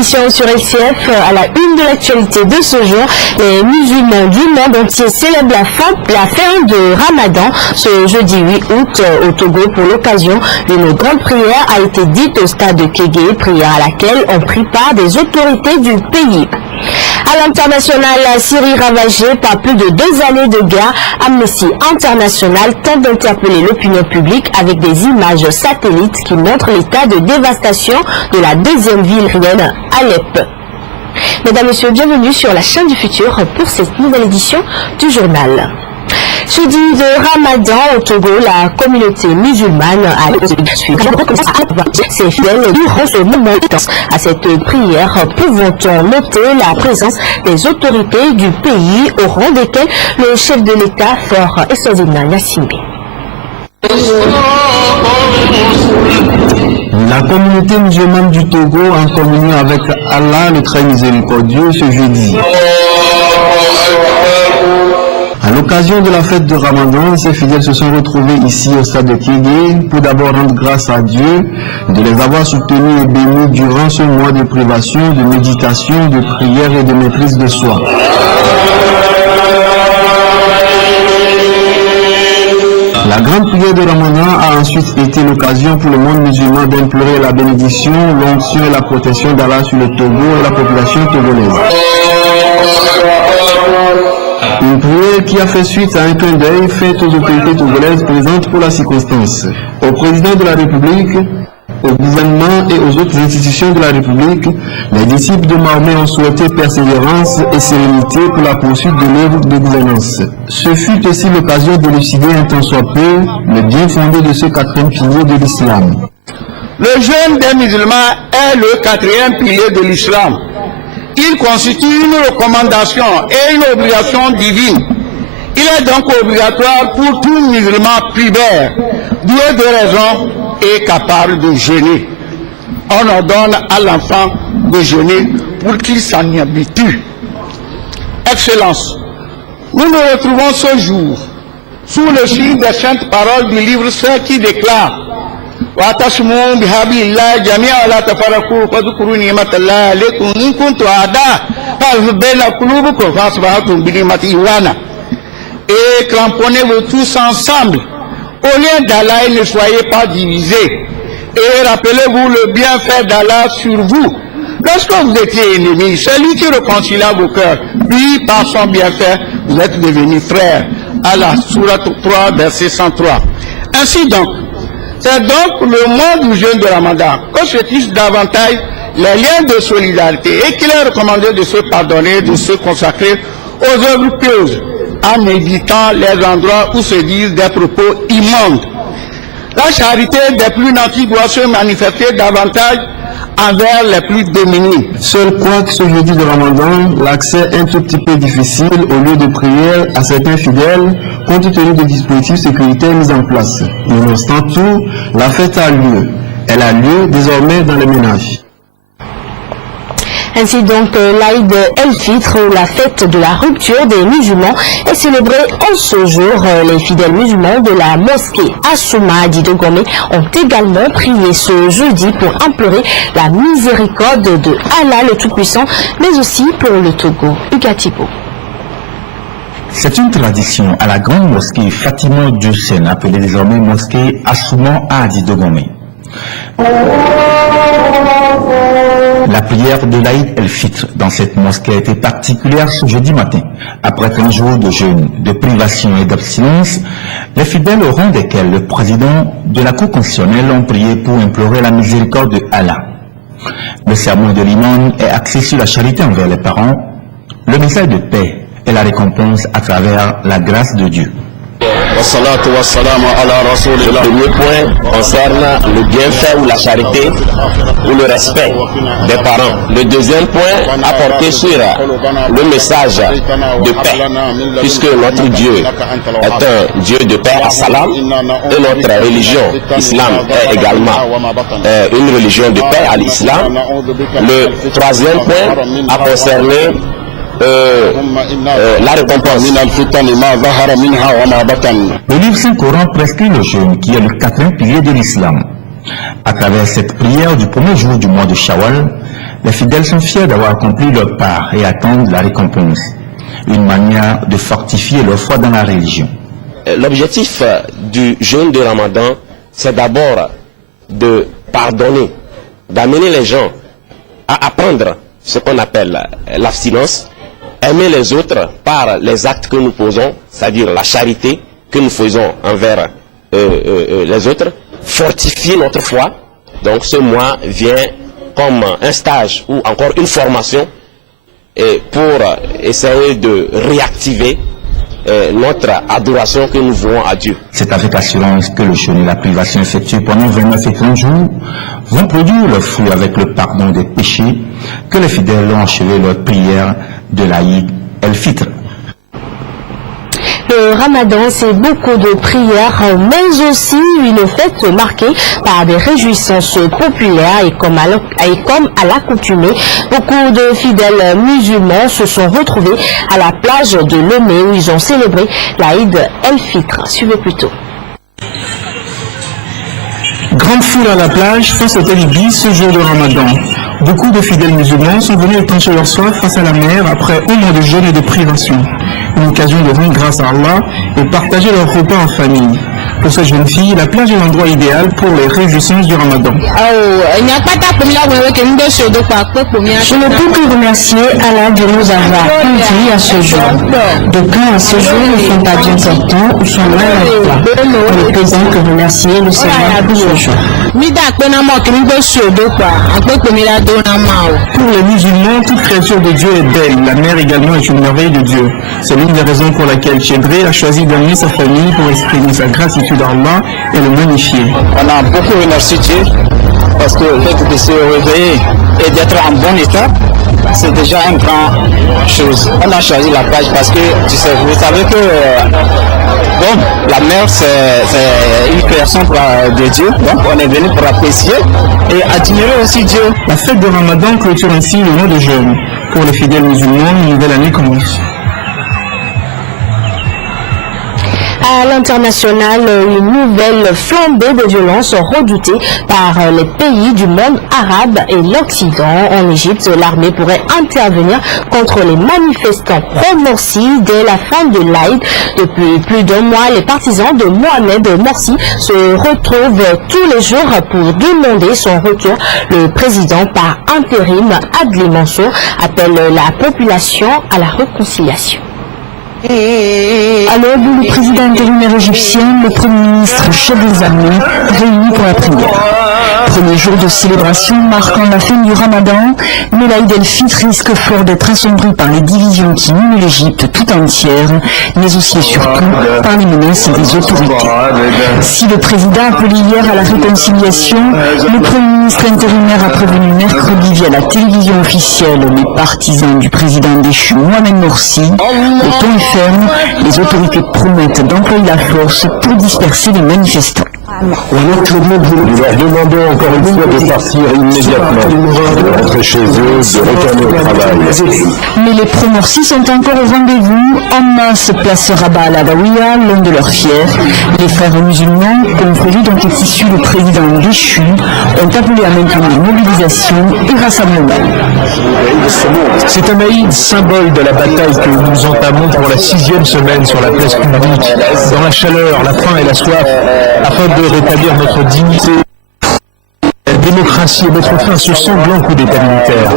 édition sur LCF, à la une de l'actualité de ce jour, les musulmans du monde entier célèbrent la fin de Ramadan ce jeudi 8 août au Togo. Pour l'occasion, une grande prière a été dite au stade de Kégué, prière à laquelle ont pris part des autorités du pays. À l'international, la Syrie ravagée par plus de 2 années de guerre, Amnesty International tente d'interpeller l'opinion publique avec des images satellites qui montrent l'état de dévastation de la deuxième ville syrienne, Alep. Mesdames et messieurs, bienvenue sur la chaîne du futur pour cette nouvelle édition du journal. Jeudi de Ramadan au Togo, la communauté musulmane a ses fidèles durant ce moment à cette prière. Pouvons-on noter la présence des autorités du pays au rang desquelles le chef de l'État, Fort Eswazina Gnassingbé. La communauté musulmane du Togo en communion avec Allah, le très miséricordieux, ce jeudi. À l'occasion de la fête de Ramadan, ces fidèles se sont retrouvés ici au stade de Kégué pour d'abord rendre grâce à Dieu de les avoir soutenus et bénis durant ce mois de privation, de méditation, de prière et de maîtrise de soi. La grande prière de Ramadan a ensuite été l'occasion pour le monde musulman d'implorer la bénédiction, l'onction et la protection d'Allah sur le Togo et la population togolaise. Une prière qui a fait suite à un clin d'œil fait aux autorités togolaises présentes pour la circonstance, au président de la République, au gouvernement et aux autres institutions de la République. Les disciples de Mahomet ont souhaité persévérance et sérénité pour la poursuite de l'œuvre de gouvernance. Ce fut aussi l'occasion d'élucider un tant soit peu le bien fondé de ce 4e pilier de l'islam. Le jeûne des musulmans est le 4e pilier de l'islam. Il constitue une recommandation et une obligation divine. Il est donc obligatoire pour tout musulman primaire, doué de raison et capable de jeûner. On ordonne à l'enfant de jeûner pour qu'il s'en habitue. Excellence, nous nous retrouvons ce jour sous le signe des saintes paroles du livre saint qui déclare وَاعْتَصِمُوا بِحَبْلِ اللَّهِ جَمِيعًا وَلَا تَفَرَّقُوا وَاذْكُرُوا نِعْمَةَ اللَّهِ عَلَيْكُمْ إِذْ كُنتُمْ أَعْدَاءً فَأَلَّفَ بَيْنَ قُلُوبِكُمْ فَأَصْبَحْتُمْ بِنِعْمَتِهِ إِخْوَانًا. Et cramponnez-vous tous ensemble au lien d'Allah et ne soyez pas divisés. Et rappelez-vous le bienfait d'Allah sur vous. Lorsque vous étiez ennemis, c'est lui qui réconcilia vos cœurs. Puis, par son bienfait, vous êtes devenus frères. Allah, Sourate 3, verset 103. Ainsi donc, c'est donc le mois du jeûne de Ramadan que se tissent davantage les liens de solidarité et qu'il est recommandé de se pardonner, de se consacrer aux œuvres pieuses en évitant les endroits où se disent des propos immondes. La charité des plus nantis doit se manifester davantage envers les plus démunis. Seul quoi que ce jeudi de Ramadan, l'accès est un tout petit peu difficile au lieu de prière à certains fidèles compte tenu des dispositifs sécuritaires mis en place. Nonobstant tout, la fête a lieu. Elle a lieu désormais dans les ménages. Ainsi donc, l'Aïd El-Fitr, ou la fête de la rupture des musulmans, est célébrée en ce jour. Les fidèles musulmans de la mosquée Assouma d'Idogomé ont également prié ce jeudi pour implorer la miséricorde de Allah le Tout-Puissant, mais aussi pour le Togo. Ugatipo. C'est une tradition à la grande mosquée Fatima Dioussen, appelée désormais mosquée Assouma à Didogomé. La prière de l'Aïd El-Fitr dans cette mosquée a été particulière ce jeudi matin. Après 15 jours de jeûne, de privation et d'abstinence, les fidèles au rang desquels le président de la Cour constitutionnelle ont prié pour implorer la miséricorde de Allah. Le sermon de l'imam est axé sur la charité envers les parents, le message de paix et la récompense à travers la grâce de Dieu. Le premier point concerne le bienfait ou la charité ou le respect des parents. Le deuxième point a porté sur le message de paix, puisque notre Dieu est un Dieu de paix à salam et notre religion, l'islam, est également une religion de paix à l'islam. Le troisième point a concerné la récompense. Le livre Saint-Coran prescrit le jeûne qui est le 4e pilier de l'islam. À travers cette prière du premier jour du mois de Shawwal, Les fidèles sont fiers d'avoir accompli leur part et attendent la récompense, une manière de fortifier leur foi dans la religion. L'objectif du jeûne de Ramadan, c'est d'abord de pardonner, d'amener les gens à apprendre ce qu'on appelle l'abstinence, aimer les autres par les actes que nous posons, c'est-à-dire la charité que nous faisons envers les autres, fortifier notre foi. Donc ce mois vient comme un stage ou encore une formation pour essayer de réactiver notre adoration que nous vouons à Dieu. C'est avec assurance que le jeûne et la privation effectuée pendant 29 et 30 jours vont produire leurs fruits avec le pardon des péchés que les fidèles ont achevé leur prière de l'Aïd el-Fitr. Le Ramadan, c'est beaucoup de prières, mais aussi une fête marquée par des réjouissances populaires et comme à l'accoutumée, beaucoup de fidèles musulmans se sont retrouvés à la plage de Lomé où ils ont célébré l'Aïd el-Fitr. Suivez plutôt. Grande foule à la plage face au Talibi ce jour de Ramadan. Beaucoup de fidèles musulmans sont venus étancher leur soif face à la mer après un mois de jeûne et de privation. Une occasion de rendre grâce à Allah et partager leur repas en famille. Pour cette jeune fille, la plage est l'endroit idéal pour les réjouissances du Ramadan. Je ne peux que remercier Allah de nous avoir conduits à ce jour. D'aucuns à ce jour ne sont pas bien portants ou sont loin d'Allah. On ne peut donc que remercier le Seigneur pour ce jour. Pour les musulmans, toute créature de Dieu est belle. La mer également est une merveille de Dieu. C'est l'une des raisons pour laquelle Chédré a choisi d'amener sa famille pour exprimer sa gratitude à Allah et le magnifier. On a beaucoup remercié Dieu parce que le fait de se réveiller et d'être en bon état, c'est déjà une grande chose. On a choisi la plage parce que vous savez que la mer c'est une création de Dieu, donc on est venu pour apprécier et admirer aussi Dieu. La fête de Ramadan clôture ainsi le mois de jeûne. Pour les fidèles musulmans, une nouvelle année commence. À l'international, une nouvelle flambée de violence redoutée par les pays du monde arabe et l'Occident. En Égypte, l'armée pourrait intervenir contre les manifestants pro-Morsi dès la fin de l'Aïd. Depuis plus d'un mois, les partisans de Mohamed Morsi se retrouvent tous les jours pour demander son retour. Le président par intérim, Adli Mansour, appelle la population à la réconciliation. À l'aube où le président intérimaire égyptien, le premier ministre, chef des armées, réunis pour la prière. Premier jour de célébration marquant la fin du Ramadan, mais l'Aïd el-Fitr risque fort d'être assombri par les divisions qui minent l'Égypte tout entière, mais aussi et surtout par les menaces des autorités. Si le président a appelé hier à la réconciliation, le premier ministre intérimaire a prévenu mercredi via la télévision officielle les partisans du président déchu Mohamed Morsi. Le ton est ferme, les autorités promettent d'employer la force pour disperser les manifestants. Nous leur demandons encore une fois de partir immédiatement, de rentrer chez eux, de retourner au travail. Mais les pro-Morsi sont encore au rendez-vous. En masse, place Rabat al-Adawiya, l'un de leurs fiers. Les frères musulmans, confréries dont est issu le président déchu, ont appelé à maintenir mobilisation et rassemblement. C'est un Aïd symbole de la bataille que nous entamons pour la 6e semaine sur la place publique, dans la chaleur, la faim et la soif, afin de rétablir notre dignité, la démocratie et mettre fin à ce sanglant coup d'État militaire.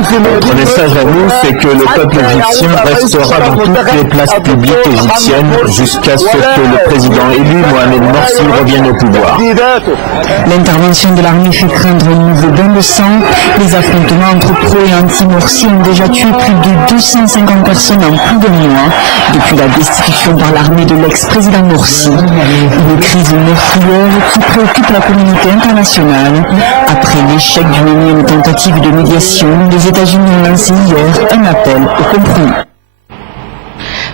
Notre message à nous, c'est que le peuple égyptien restera dans toutes les places publiques égyptiennes jusqu'à ce que le président élu, Mohamed Morsi, revienne au pouvoir. L'intervention de l'armée fait craindre un nouveau bain de sang. Les affrontements entre pro et anti-Morsi ont déjà tué plus de 250 personnes en plus d'un mois depuis la destitution par l'armée de l'ex-président Morsi. Une crise meurtrière qui préoccupe la communauté internationale. Après l'échec d'une énième tentative de médiation, les États-Unis ont lancé hier un appel au compromis.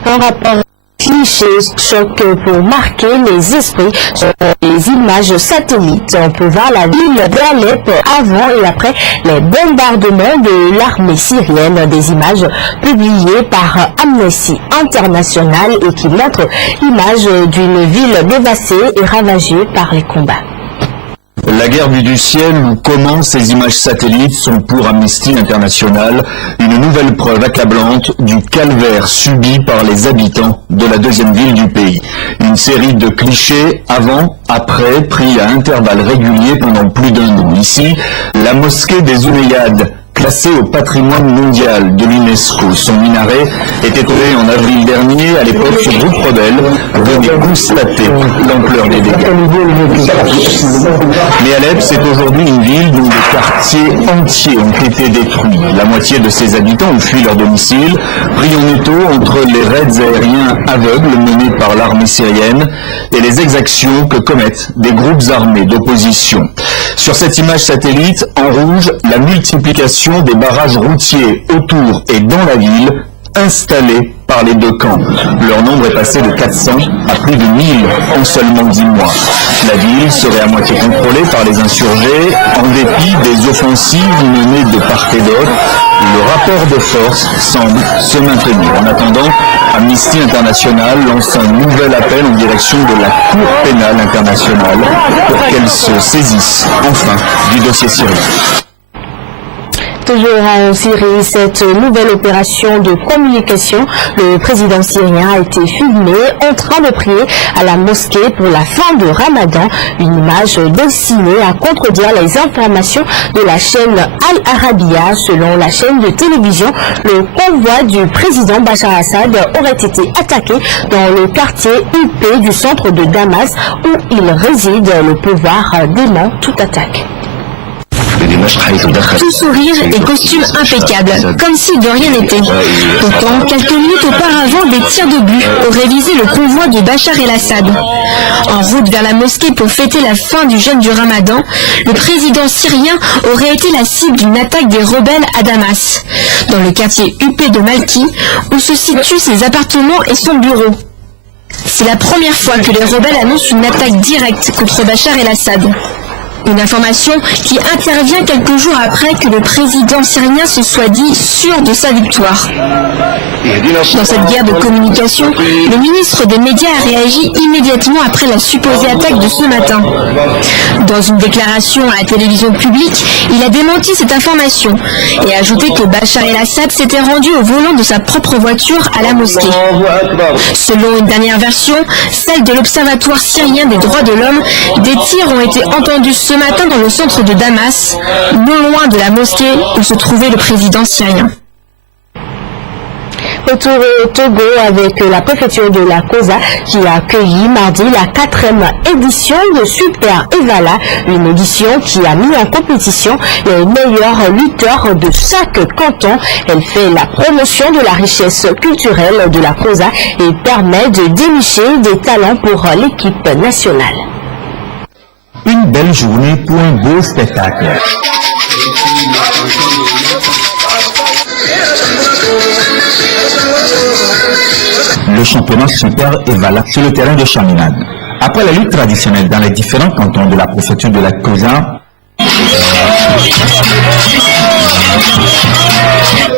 Un rapport cliché choc pour marquer les esprits sur les images satellites. On peut voir la ville d'Alep avant et après les bombardements de l'armée syrienne. Des images publiées par Amnesty International et qui montrent l'image d'une ville dévastée et ravagée par les combats. La guerre du ciel ou comment ces images satellites sont pour Amnesty International une nouvelle preuve accablante du calvaire subi par les habitants de la deuxième ville du pays. Une série de clichés avant, après, pris à intervalles réguliers pendant plus d'un an. Ici, la mosquée des Omeyyades, classé au patrimoine mondial de l'UNESCO. Son minaret était tombé en avril dernier. À l'époque, ce groupe rebelle venait constater l'ampleur des dégâts. Mais Alep, c'est aujourd'hui une ville dont des quartiers entiers ont été détruits. La moitié de ses habitants ont fui leur domicile, pris en étau entre les raids aériens aveugles menés par l'armée syrienne et les exactions que commettent des groupes armés d'opposition. Sur cette image satellite, en rouge, la multiplication des barrages routiers autour et dans la ville installés par les deux camps. Leur nombre est passé de 400 à plus de 1000 en seulement 10 mois. La ville serait à moitié contrôlée par les insurgés en dépit des offensives menées de part et d'autre. Le rapport de force semble se maintenir. En attendant, Amnesty International lance un nouvel appel en direction de la Cour pénale internationale pour qu'elle se saisisse enfin du dossier syrien. Toujours en Syrie, cette nouvelle opération de communication, le président syrien a été filmé en train de prier à la mosquée pour la fin de Ramadan, une image destinée à contredire les informations de la chaîne Al-Arabiya. Selon la chaîne de télévision, le convoi du président Bachar Assad aurait été attaqué dans le quartier UP du centre de Damas où il réside. Le pouvoir dément toute attaque. Tout sourire et costume impeccable, comme si de rien n'était. Pourtant, quelques minutes auparavant, des tirs d'obus auraient visé le convoi de Bachar el-Assad. En route vers la mosquée pour fêter la fin du jeûne du Ramadan, le président syrien aurait été la cible d'une attaque des rebelles à Damas, dans le quartier UP de Malki, où se situent ses appartements et son bureau. C'est la première fois que les rebelles annoncent une attaque directe contre Bachar el-Assad. Une information qui intervient quelques jours après que le président syrien se soit dit sûr de sa victoire. Dans cette guerre de communication, le ministre des Médias a réagi immédiatement après la supposée attaque de ce matin. Dans une déclaration à la télévision publique, il a démenti cette information et a ajouté que Bachar el-Assad s'était rendu au volant de sa propre voiture à la mosquée. Selon une dernière version, celle de l'Observatoire syrien des droits de l'homme, des tirs ont été entendus ce matin dans le centre de Damas, non loin de la mosquée où se trouvait le président syrien. Retour au Togo avec la préfecture de la COSA qui a accueilli mardi la 4e édition de Super Evala, une édition qui a mis en compétition les meilleurs lutteurs de chaque canton. Elle fait la promotion de la richesse culturelle de la COSA et permet de dénicher des talents pour l'équipe nationale. Une belle journée pour un beau spectacle. Le championnat Super Evala sur le terrain de Chaminade. Après la lutte traditionnelle dans les différents cantons de la préfecture de la COSA,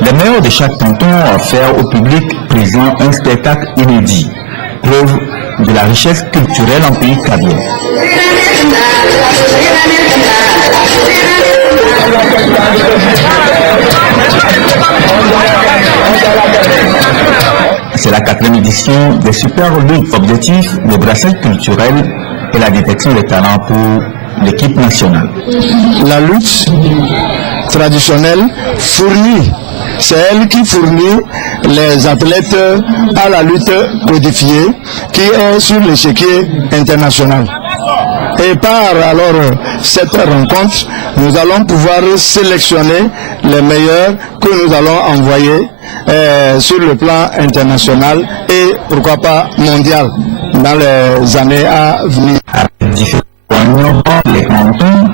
les meilleurs de chaque canton ont offert au public présent un spectacle inédit, preuve de la richesse culturelle en pays cadre. C'est la 4e édition des Super Luttes. Objectif, le brassage culturel et la détection des talents pour l'équipe nationale. La lutte traditionnelle fournit, c'est elle qui fournit les athlètes à la lutte codifiée qui est sur l'échiquier international. Et par alors cette rencontre, nous allons pouvoir sélectionner les meilleurs que nous allons envoyer sur le plan international et pourquoi pas mondial dans les années à venir. Les cantons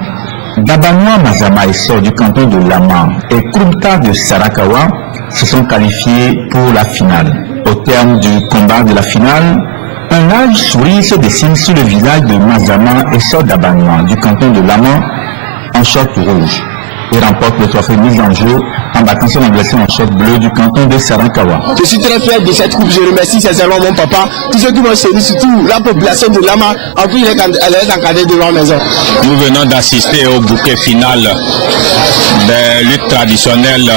d'Abanois, Mazama et Sor du canton de Lama et Krumta de Sarakawa se sont qualifiés pour la finale. Au terme du combat de la finale, un large sourire se dessine sur le visage de Mazama et Sor d'Abanois du canton de Lama en short rouge. et remporte le trophée mis en jeu en battant son adversaire en chef bleu du canton de Sarankawa. Je suis très fier de cette coupe, je remercie sincèrement mon papa, tous ceux qui m'ont servi, surtout la population de Lama, en plus elle est encadrée devant la maison. Nous venons d'assister au bouquet final des luttes traditionnelles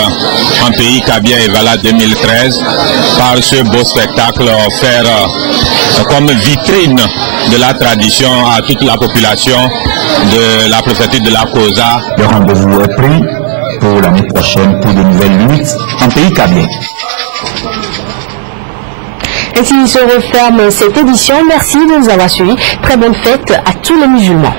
en pays Kabia et Vala 2013 par ce beau spectacle offert comme vitrine de la tradition à toute la population de la préfecture de la Kosa. Le rendez-vous est pris pour l'année prochaine pour de nouvelles luttes en pays Kabia. Ainsi se referme cette édition. Merci de nous avoir suivis. Très bonne fête à tous les musulmans.